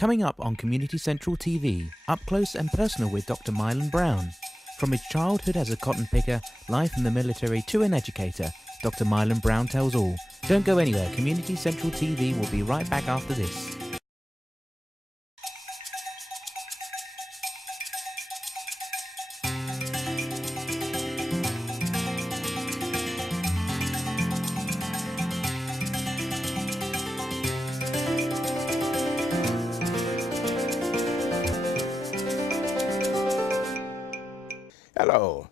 Coming up on Community Central TV, up close and personal with Dr. Myland Brown. From his childhood as a cotton picker, life in the military to an educator, Dr. Myland Brown tells all. Don't go anywhere, Community Central TV will be right back after this. Hello,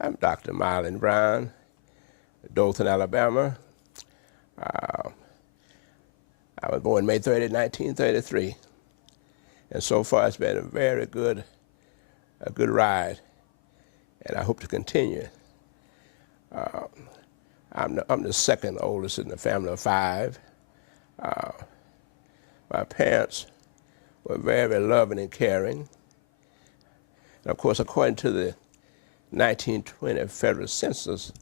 I'm Dr. Myland Brown, Dothan, Alabama. I was born May 30, 1933, and so far it's been a very good ride, and I hope to continue. I'm the second oldest in the family of five. My parents were very loving and caring, and of course, according to the 1920 federal census,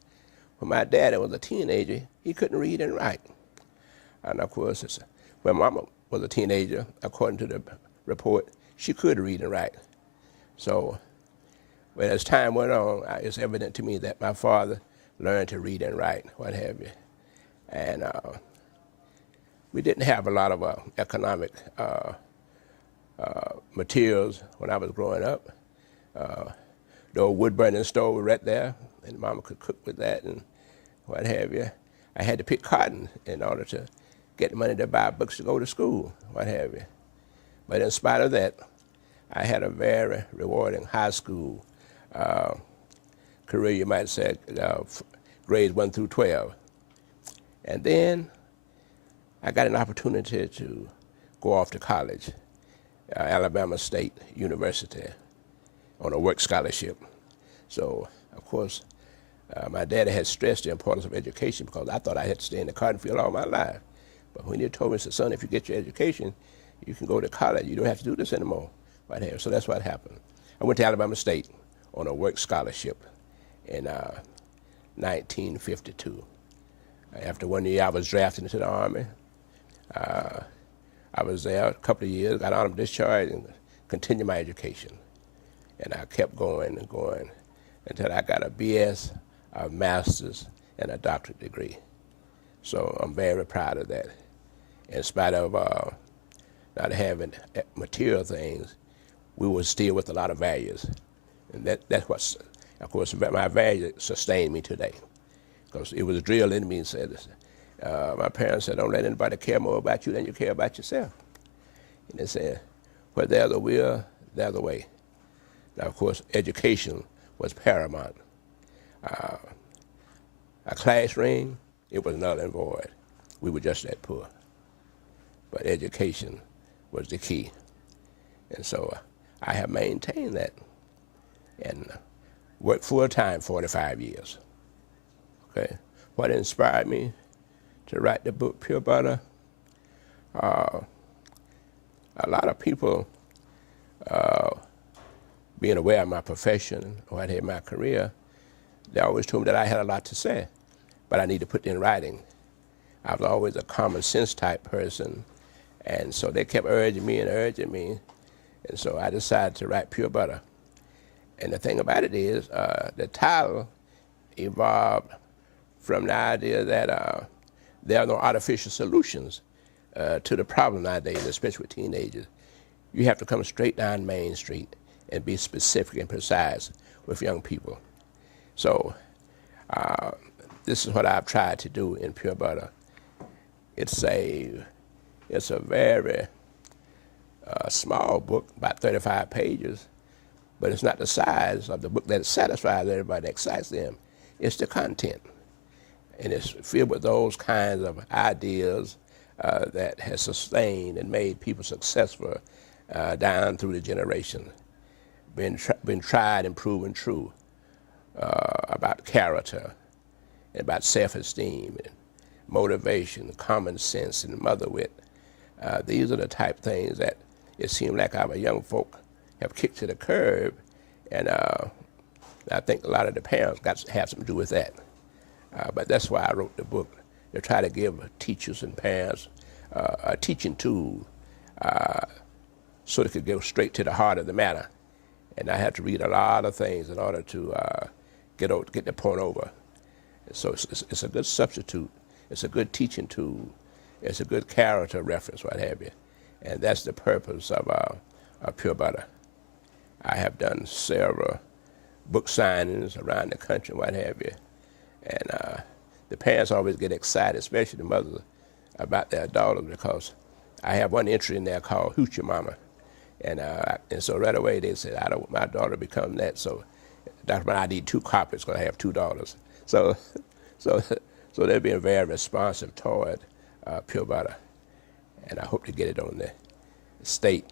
when my daddy was a teenager, he couldn't read and write. And of course, when Mama was a teenager, according to the report, she could read and write. So, but as time went on, it's evident to me that my father learned to read and write, what have you. And we didn't have a lot of economic materials when I was growing up. The old wood-burning stove was right there, and Mama could cook with that and what have you. I had to pick cotton in order to get the money to buy books to go to school, what have you. But in spite of that, I had a very rewarding high school career, you might say, grades 1 through 12. And then I got an opportunity to go off to college, Alabama State University, on a work scholarship. So, of course, my daddy had stressed the importance of education because I thought I had to stay in the cotton field all my life. But when he told me, he said, son, if you get your education, you can go to college. You don't have to do this anymore. So that's what happened. I went to Alabama State on a work scholarship in 1952. After 1 year, I was drafted into the Army. I was there a couple of years, got honorable discharge, and continued my education. And I kept going and going until I got a BS, a master's, and a doctorate degree. So I'm very proud of that. In spite of not having material things, we were still with a lot of values. And that's what, of course, my values sustained me today. Because it was drilled in me and said, my parents said, don't let anybody care more about you than you care about yourself. And they said, where there's a will, there's a way. Now, of course, education was paramount. A class ring, it was null and void. We were just that poor. But education was the key. And so I have maintained that and worked full-time 45 years. Okay. What inspired me to write the book Pure Butter? A lot of people being aware of my profession or I had my career, they always told me that I had a lot to say, but I need to put it in writing. I was always a common sense type person, and so they kept urging me, and so I decided to write Pure Butter. And the thing about it is, the title evolved from the idea that there are no artificial solutions to the problem nowadays, especially with teenagers. You have to come straight down Main Street and be specific and precise with young people. So this is what I've tried to do in Pure Butter. It's a very small book, about 35 pages, but it's not the size of the book that satisfies everybody, that excites them. It's the content. And it's filled with those kinds of ideas that has sustained and made people successful down through the generation. Been tried and proven true about character, and about self-esteem, and motivation, common sense, and mother wit. These are the type of things that it seems like our young folk have kicked to the curb, and I think a lot of the parents have something to do with that. But that's why I wrote the book, to try to give teachers and parents a teaching tool so they could go straight to the heart of the matter. And I had to read a lot of things in order to get the point over. So it's a good substitute. It's a good teaching tool. It's a good character reference, what have you. And that's the purpose of Pure Butter. I have done several book signings around the country, what have you. And the parents always get excited, especially the mothers, about their daughters, because I have one entry in there called Hoot Your Mama. And so right away they said, I don't want my daughter to become that. So that's when I need 2 copies because I have 2 daughters. So they're being very responsive toward Pure Butter. And I hope to get it on the state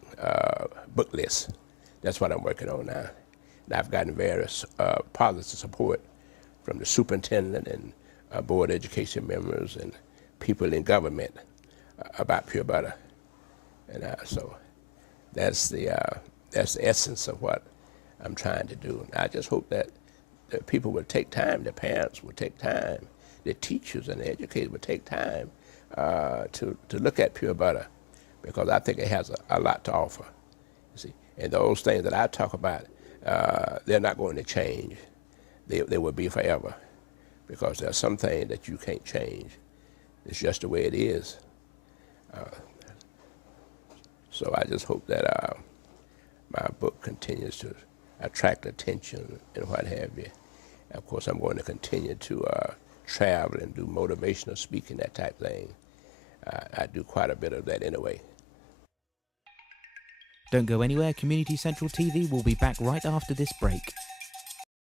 book list. That's what I'm working on now. And I've gotten various positive support from the superintendent and board education members and people in government about Pure Butter. And so that's the essence of what I'm trying to do. And I just hope that people will take time, the parents will take time, the teachers and the educators will take time to look at Pure Butter, because I think it has a lot to offer. You see, and those things that I talk about, they're not going to change. They will be forever, because there are some things that you can't change. It's just the way it is. So I just hope that my book continues to attract attention and what have you. And of course, I'm going to continue to travel and do motivational speaking, that type thing. I do quite a bit of that anyway. Don't go anywhere. Community Central TV will be back right after this break.